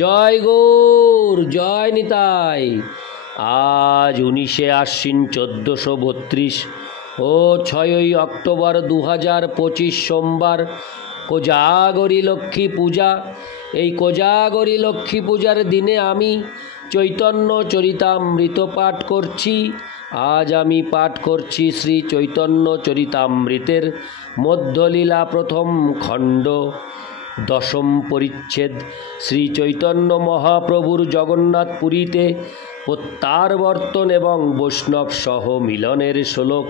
জয় গৌর, জয় নিতাই। আজ 19শে আশ্বিন 1432 ও 6ই অক্টোবর 2025 সোমবার, কোজাগরী লক্ষ্মী পূজা। এই কোজাগরী লক্ষ্মী পূজার দিনে আমি চৈতন্য চরিতামৃত পাঠ করছি। আজ আমি পাঠ করছি শ্রী চৈতন্য চরিতামৃতের মধ্যলীলা প্রথম খণ্ড, দশম পরিচ্ছেদ। শ্রী চৈতন্য মহাপ্রভুর জগন্নাথপুরীতে প্রত্যাবর্তন এবং বৈষ্ণব সহ মিলনের শ্লোক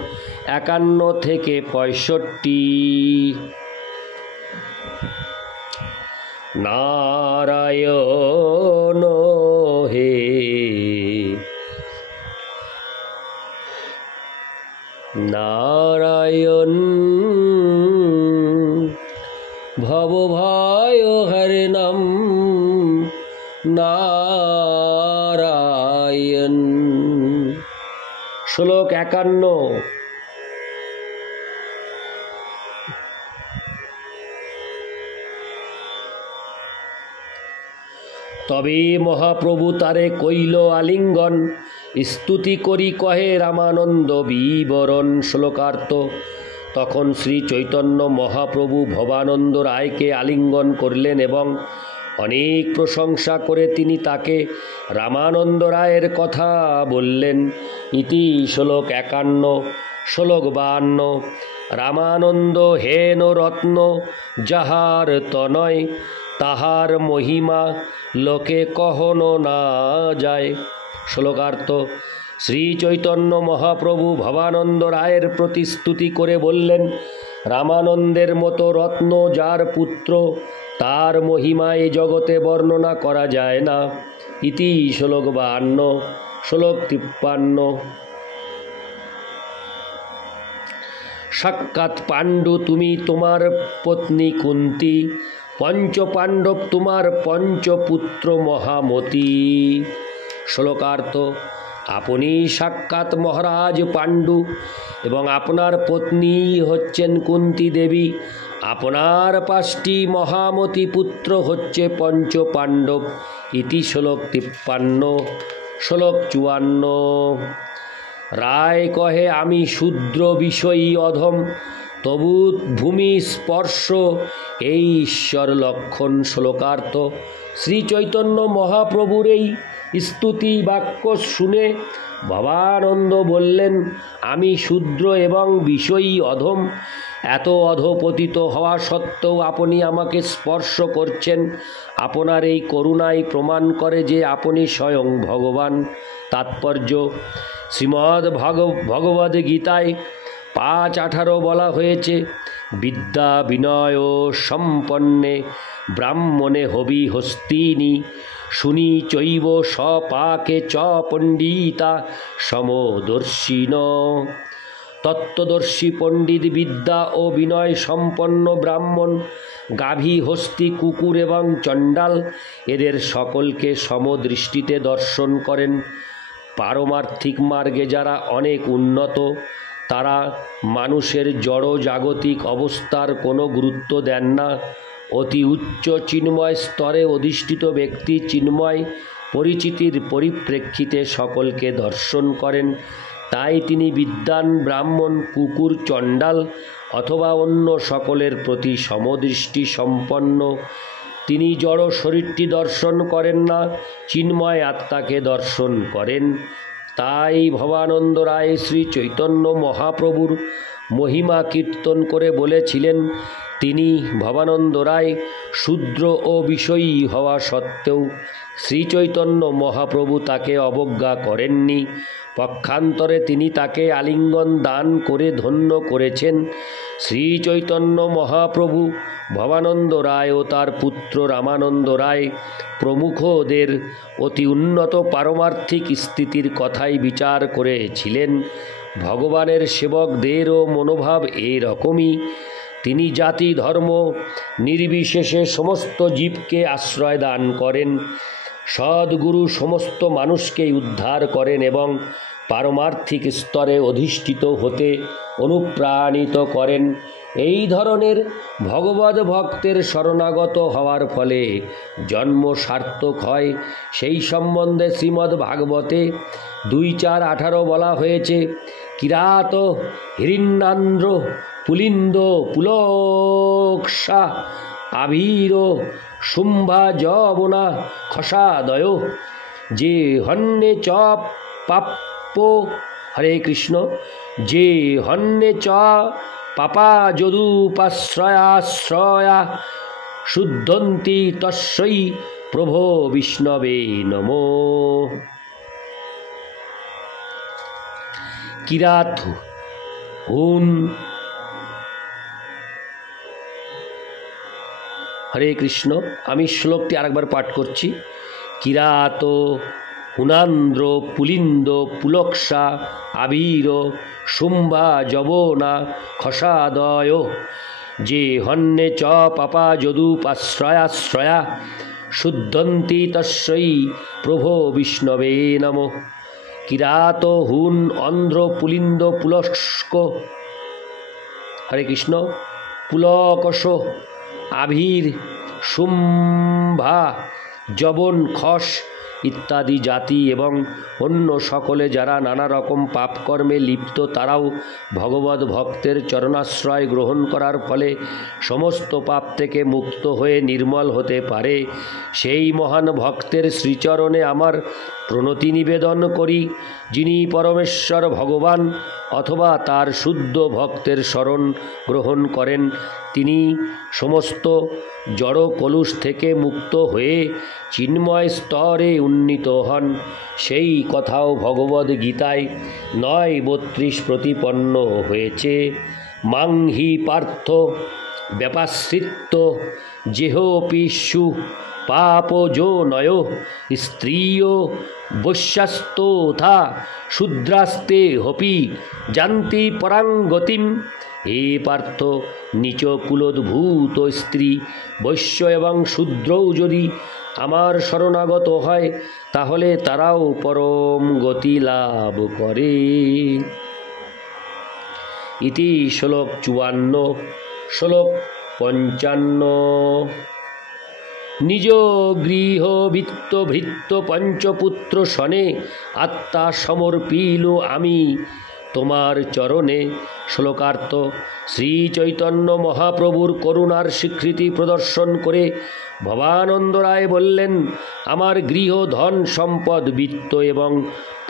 51 থেকে 65। নারায়ণ হে নারায়ণ, ভবভয় হরিণম নারায়ণ। শ্লোক 51। তবে মহাপ্রভু তারে কইল আলিঙ্গন, স্তুতি করি কহে রামানন্দ বিবরণ। শ্লোকার্থ। তখন শ্রী চৈতন্য মহাপ্রভু ভবানন্দ রায়কে আলিঙ্গন করলেন এবং অনেক প্রশংসা করে তিনি তাকে রামানন্দ রায়ের কথা বললেন। ইতি শ্লোক 51। শ্লোক 52। রামানন্দ হেন রত্ন, যাহার তনয়, তাহার মহিমা লোকে কহনো না যায়। শ্লোকার্থ। শ্রী চৈতন্য মহাপ্রভু ভবানন্দ রায়ের প্রতি স্তুতি করে বললেন, রামানন্দের মতো রত্ন যার পুত্র, তার মহিমা এ জগতে বর্ণনা করা যায় না। ইতি শ্লোক 52। শ্লোক 53। সাক্ষাৎ পাণ্ডু তুমি তোমার পত্নী কুন্তী, পঞ্চপাণ্ডব তোমার পঞ্চপুত্র মহামতি। শ্লোকার্থ। আপনি সাক্ষাৎ মহারাজ পাণ্ডু এবং আপনার পত্নী হচ্ছেন কুন্তী দেবী। আপনার 5টি মহামতি পুত্র হচ্ছে পঞ্চপাণ্ডব। ইতি শ্লোক 53। শ্লোক 54। রায় কহে আমি শূদ্র বিষয়ী অধম, তবু ভূমি স্পর্শ এই ঈশ্বর লক্ষণ। শ্লোকার্থ। শ্রী চৈতন্য মহাপ্রভুর এই স্তুতি বাক্য শুনে ভবানন্দ বললেন, আমি শূদ্র এবং বিষয়ী অধম, এত অধপতিত হওয়া সত্ত্বেও আপনি আমাকে স্পর্শ করছেন। আপনার এই করুণাই প্রমাণ করে যে আপনি স্বয়ং ভগবান। তাৎপর্য। শ্রীমদ্ ভগবদ্ গীতায় 5:18 বলা হয়েছে, বিদ্যা বিনয় সম্পন্নে ব্রাহ্মণে হবি হস্তিনী, শুনি চৈব সপাকে চ পণ্ডিতা সমদর্শিন। তত্ত্বদর্শী পণ্ডিত, বিদ্যা ও বিনয় সম্পন্ন ব্রাহ্মণ, গাভী, হস্তি, কুকুর এবং চণ্ডাল এদের সকলকে সমদৃষ্টিতে দর্শন করেন। পারমার্থিক মার্গে যারা অনেক উন্নত, তারা মানুষের জড় জাগতিক অবস্থার কোনো গুরুত্ব দেন না। অতি উচ্চ চিন্ময় স্তরে অধিষ্ঠিত ব্যক্তি চিন্ময় পরিচিতির পরিপ্রেক্ষিতে সকলকে দর্শন করেন। তাই তিনি বিদ্বান ব্রাহ্মণ, কুকুর, চণ্ডাল অথবা অন্য সকলের প্রতি সমদৃষ্টি সম্পন্ন। তিনি জড় শরীরটি দর্শন করেন না, চিন্ময় আত্মাকে দর্শন করেন। তাই ভবানন্দ রায় শ্রী চৈতন্য মহাপ্রভুর মহিমা কীর্তন করে বলেছিলেন, তিনি ভবানন্দ রায় শূদ্র ও বিষয়ী হওয়া সত্ত্বেও শ্রী চৈতন্য মহাপ্রভু তাকে অবজ্ঞা করেননি। পক্ষান্তরে তিনি তাকে আলিঙ্গন দান করে ধন্য করেছেন। শ্রী চৈতন্য মহাপ্রভু ভবানন্দ রায় ও তার পুত্র রামানন্দ রায় প্রমুখদের অতি উন্নত পারমার্থিক স্থিতির কথাই বিচার করেছিলেন। ভগবানের সেবকদেরও মনোভাব এরকমই। তিনি জাতি ধর্ম নির্বিশেষে সমস্ত জীবকে আশ্রয় দান করেন। সদ্গুরু সমস্ত মানুষকেই উদ্ধার করেন এবং পারমার্থিক স্তরে অধিষ্ঠিত হতে অনুপ্রাণিত করেন। এই ধরনের ভগবদ ভক্তের শরণাগত হওয়ার ফলে জন্ম সার্থক হয়, সেই সম্বন্ধে শ্রীমদ্ ভাগবতে 2:4-18 বলা হয়েছে। কিরাত হিরণ্যান্ধ্র পুলিন্দ পুলক্ষা আভীর শুম্ভা যবনা খসাদয় যে হন্যে চ পাপ্য, হরে কৃষ্ণ, যে হন্যে চ পাপা যদুপাশ্রয়াশ্রয়া শুদ্ধন্তি তস্যৈ প্রভো বিষ্ণবে নমো। কিরাত হুন, হরে কৃষ্ণ, আমি শ্লোকটি আরেকবার পাঠ করছি। কিরাত হুনান্দ্র পুলিন্দ পুলক্ষা আবীর শুম্ভা যবনা খসাদয় যে হন্যে চ পাপা যদুপাশ্রয়াশ্রয়া শুদ্ধন্তি তস্যৈ প্রভো বিষ্ণবে নমঃ। কিরাত হুন অন্ধ্র পুলিন্দ পুলস্ক, হরে কৃষ্ণ, পুলকশ আভীর শুম্ভা যবন খস ইত্যাদি জাতি এবং অন্য সকলে যারা নানা রকম পাপকর্মে লিপ্ত, তারাও ভগবদ ভক্তের চরণাশ্রয় গ্রহণ করার ফলে সমস্ত পাপ থেকে মুক্ত হয়ে নির্মল হতে পারে। সেই মহান ভক্তের শ্রীচরণে আমার প্রণতি নিবেদন করি, যিনি পরমেশ্বর ভগবান অথবা তার শুদ্ধ ভক্তের শরণ গ্রহণ করেন, তিনি সমস্ত জড় কলুষ থেকে মুক্ত হয়ে চিন্ময় স্তরে উন্নীত হন। সেই কথাও ভগবদ গীতায় 9:32 প্রতিপন্ন হয়েছে। মাং হি পার্থ ব্যাপাশ্রিত্য জেহপিষু পাপজো নয় স্ত্রিয় বৈশ্যাস্তথা শূদ্রাস্তে হপি জান্তি পরাঙ্গতিম। হে পার্থ, নিচ কুলোদ্ভূত স্ত্রী, বৈশ্য এবং শূদ্রও যদি আমার শরণাগত হয়, তাহলে তারাও পরম গতি লাভ করে। ইতি শ্লোক 54। শ্লোক 55। নিজ গৃহ বৃত্ত ভৃত্ত পঞ্চপুত্র শনে আত্মা সমর্পিল আমি তোমার চরণে। শ্লোকার্থ: শ্রী চৈতন্য মহাপ্রভুর করুণার স্বীকৃতি প্রদর্শন করে ভবানন্দ রায় বললেন, আমার গৃহ, ধন সম্পদ, বিত্ত এবং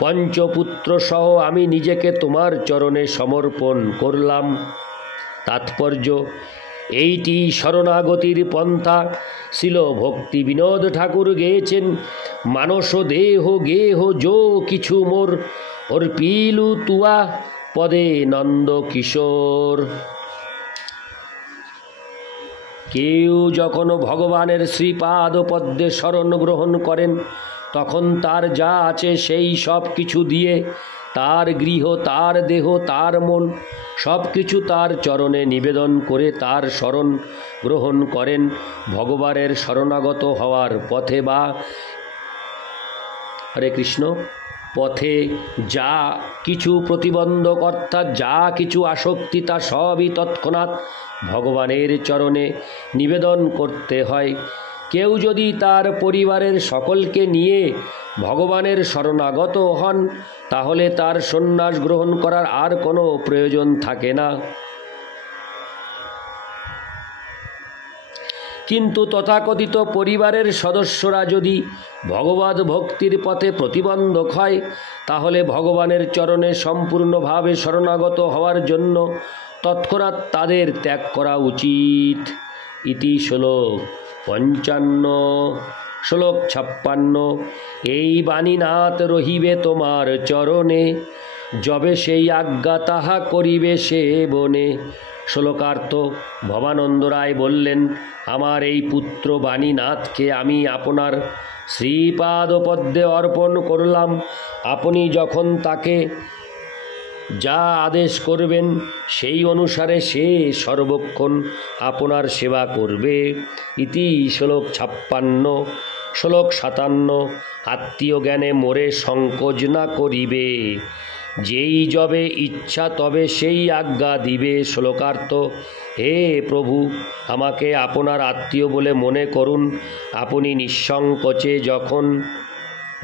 পঞ্চপুত্র সহ আমি নিজেকে তোমার চরণে সমর্পণ করলাম। তাৎপর্য: এইটি শরণাগতির পন্থা। শিল ভক্তি বিনোদ ঠাকুর গেয়েছেন, মানস দেহ গেহ যো কিছু মোর অর্পিলু তুয়া পদে নন্দ কিশোর। কেউ যখন ভগবানের শ্রীপাদ পদ্মে শরণ গ্রহণ করেন, তখন তার যা আছে সেই সব কিছু দিয়ে তার গৃহ, তার দেহ, তার মন সব কিছু তার চরণে নিবেদন করে তার শরণ গ্রহণ করেন। ভগবানের শরণাগত হওয়ার পথে বা হরে কৃষ্ণ পথে যা কিছু প্রতিবন্ধক অর্থাৎ যা কিছু আসক্তি, তা সবই তৎক্ষণাৎ ভগবানের চরণে নিবেদন করতে হয়। কেউ যদি তার পরিবারের সকলকে নিয়ে ভগবানের শরণাগত হন, তাহলে তার সন্ন্যাস গ্রহণ করার আর কোনো প্রয়োজন থাকে না। কিন্তু তথাকথিত পরিবারের সদস্যরা যদি ভগবদ ভক্তির পথে প্রতিবন্ধক হয়, তাহলে ভগবানের চরণে সম্পূর্ণভাবে শরণাগত হওয়ার জন্য তৎক্ষণাৎ তাদের ত্যাগ করা উচিত। ইতি শ্লোক 55। শ্লোক 56। এই বাণীনাথ রহিবে তোমার চরণে, যবে সেই আজ্ঞা তাহা করিবে সে বনে। শ্লোকার্থ: ভবানন্দ রায় বললেন, আমার এই পুত্র বাণীনাথকে আমি আপনার শ্রীপাদপদ্মে অর্পণ করলাম। আপনি যখন তাকে যা আদেশ করবেন সেই অনুসারে সে সর্বক্ষণ আপনার সেবা করবে। ইতি শ্লোক 56। শ্লোক 57। আত্মীয় জ্ঞানে মোরে সংকোচ না করিবে, যেই যবে ইচ্ছা তবে সেই আজ্ঞা দিবে। শ্লোকার্থ: হে প্রভু, আমাকে আপনার আত্মীয় বলে মনে করুন। আপনি নিঃসংকোচে যখন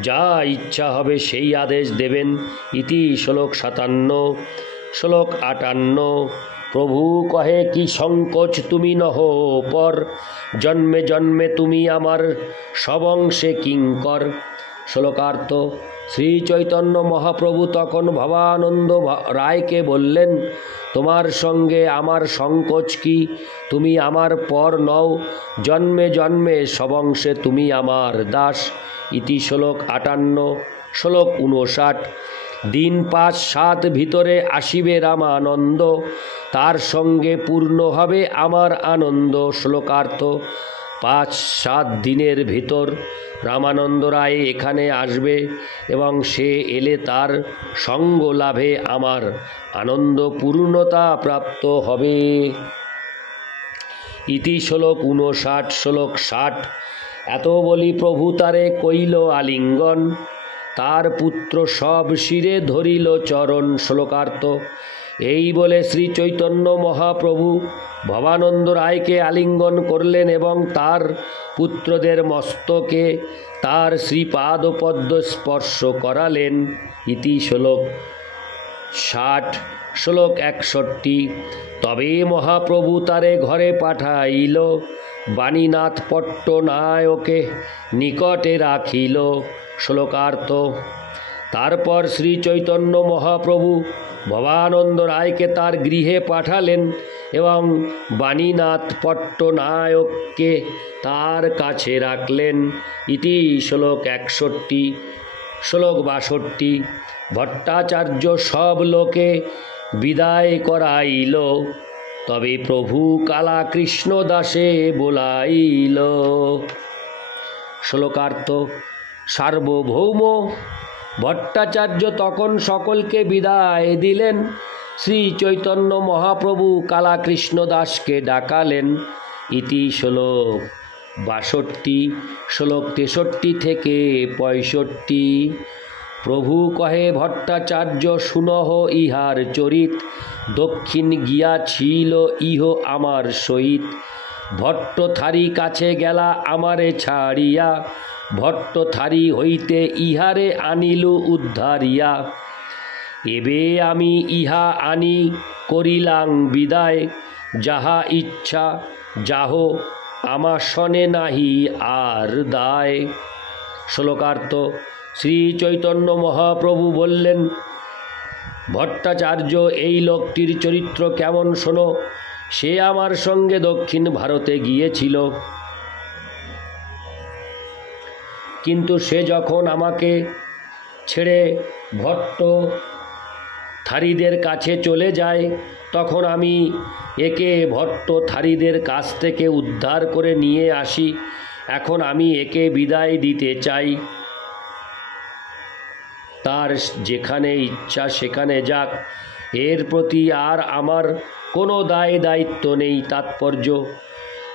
যা ইচ্ছা হবে সেই আদেশ দেবেন। ইতি শ্লোক 57। শ্লোক 58। প্রভু কহে, কি সংকোচ তুমি নহ পর, জন্মে জন্মে তুমি আমার সবংশে কিঙ্কর। শ্লোকার্থ: শ্রী চৈতন্য মহাপ্রভু তখন ভবানন্দ রায়কে বললেন, তোমার সঙ্গে আমার সংকোচ কি? তুমি আমার পর নও, জন্মে জন্মে সবংশে তুমি আমার দাস। ইতি শ্লোক 58। শ্লোক 59। দিন 5-7 ভিতরে আসিবে রামানন্দ, তার সঙ্গে পূর্ণ হবে আমার আনন্দ। শ্লোকার্থ: 5-7 দিনের ভিতর রামানন্দ রায় এখানে আসবে এবং সে এলে তার সঙ্গ লাভে আমার আনন্দ পূর্ণতা প্রাপ্ত হবে। ইতি শ্লোক 59। শ্লোক 60। এত বলি প্রভু তারে কইল আলিঙ্গন, তার পুত্র সব শিরে ধরিল চরণ। শ্লোকার্থ: এই বলে শ্রী চৈতন্য মহাপ্রভু ভবানন্দ রায়কে আলিঙ্গন করলেন এবং তার পুত্রদের মস্তকে তার শ্রীপাদপদ্ম স্পর্শ করালেন। ইতি শ্লোক 60। শ্লোক 61। তবে মহাপ্রভু তারে ঘরে পাঠাইল, বাণীনাথ পট্টনায়কে নিকটে রাখিল। শ্লোকার্থ: তারপর শ্রী চৈতন্য মহাপ্রভু ভবানন্দ রায়কে তার গৃহে পাঠালেন এবং বাণীনাথ পট্টনায়ককে তার কাছে রাখলেন। ইতি শ্লোক 61। শ্লোক 62। ভট্টাচার্য সব লোকে বিদায় করাইল, তবে প্রভু কালা কৃষ্ণ দাসে বোলাইল। শ্লোকার্থ: সার্বভৌম ভট্টাচার্য তখন সকলকে বিদায় দিলেন। শ্রী চৈতন্য মহাপ্রভু কালা কৃষ্ণ দাসকে ডাকালেন। ইতি শ্লোক 62। শ্লোক 63 থেকে 65। প্রভু কহে, ভট্টাচার্য শুনহ ইহার চরিত, দক্ষিণ গিয়াছিল ইহ আমার সহিত। ভট্টথারি কাছে গেলা আমারে ছাড়িয়া, ভট্টথারি হইতে ইহারে আনিলু উদ্ধারিয়া। এবে আমি ইহা আনি করিলাং বিদায়, যাহা ইচ্ছা যাহ আমার শনে নাহি আর দায়। শ্লোকার্থ: শ্রী চৈতন্য মহাপ্রভু বললেন, ভট্টাচার্য, এই লোকটির চরিত্র কেমন শোনো। সে আমার সঙ্গে দক্ষিণ ভারতে গিয়েছিল, কিন্তু সে যখন আমাকে ছেড়ে ভট্টথারীদের কাছে চলে যায়, তখন আমি একে ভট্টথারীদের কাছ থেকে উদ্ধার করে নিয়ে আসি। এখন আমি একে বিদায় দিতে চাই। তার যেখানে ইচ্ছা সেখানে যাক, এর প্রতি আর আমার কোনো দায় দায়িত্ব নেই। তাৎপর্য: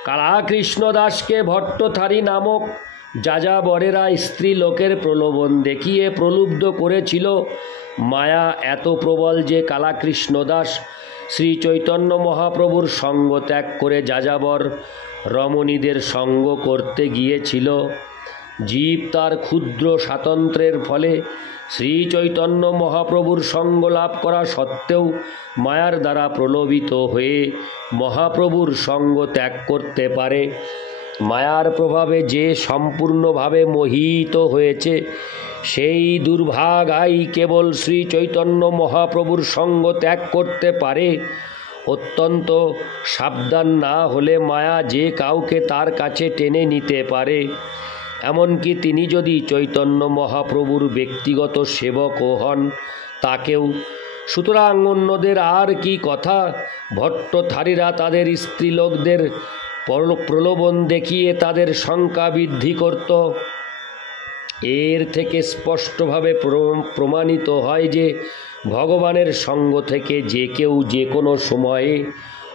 কালাকৃষ্ণ দাসকে ভট্টথারী নামক যাযাবরেরা স্ত্রী লোকের প্রলোভন দেখিয়ে প্রলুব্ধ করেছিল। মায়া এত প্রবল যে কালাকৃষ্ণ দাস শ্রী চৈতন্য মহাপ্রভুর সঙ্গ ত্যাগ করে যাযাবর রমণীদের সঙ্গ করতে গিয়েছিল। জীব তার ক্ষুদ্র স্বাতন্ত্র্যের ফলে শ্রী চৈতন্য মহাপ্রভুর সঙ্গ লাভ করা সত্ত্বেও মায়ার দ্বারা প্রলোভিত হয়ে মহাপ্রভুর সঙ্গ ত্যাগ করতে পারে। মায়ার প্রভাবে যে সম্পূর্ণভাবে মোহিত হয়েছে, সেই দুর্ভাগাই কেবল শ্রী চৈতন্য মহাপ্রভুর সঙ্গ ত্যাগ করতে পারে। অত্যন্ত সাবধান না হলে মায়া যে কাউকে তার কাছে টেনে নিতে পারে, এমনকি তিনি যদি চৈতন্য মহাপ্রভুর ব্যক্তিগত সেবকও হন, তাকেও। সুতরাং অন্যদের আর কি কথা। ভট্টথারীরা তাদের স্ত্রীলোকদের প্রলোভন দেখিয়ে তাদের সংখ্যা বৃদ্ধি করত। এর থেকে স্পষ্টভাবে প্রমাণিত হয় যে ভগবানের সঙ্গ থেকে যে কেউ যে কোনো সময়ে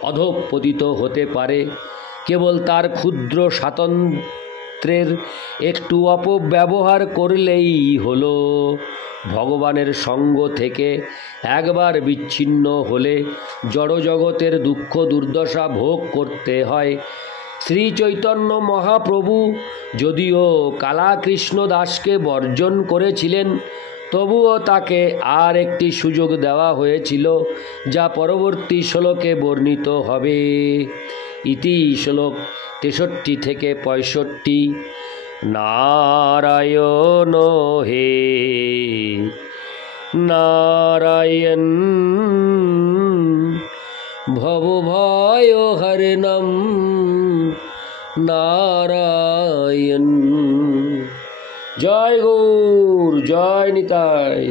অধঃপতিত হতে পারে। কেবল তার ক্ষুদ্র মাত্রের একটু অপব্যবহার করলেই হলো। ভগবানের সঙ্গ থেকে একবার বিচ্ছিন্ন হলে জড়জগতের দুঃখ দুর্দশা ভোগ করতে হয়। শ্রী চৈতন্য মহাপ্রভু যদিও কালাকৃষ্ণ দাসকে বর্জন করেছিলেন, তবুও তাকে আর একটি সুযোগ দেওয়া হয়েছিল, যা পরবর্তী শ্লোকে বর্ণিত হবে। ইতি শ্লোক 63 থেকে 65। নারায়ণ হে নারায়ণ ভবভয় হরণম নারায়ণ। জয় গৌর, জয় নিতাই।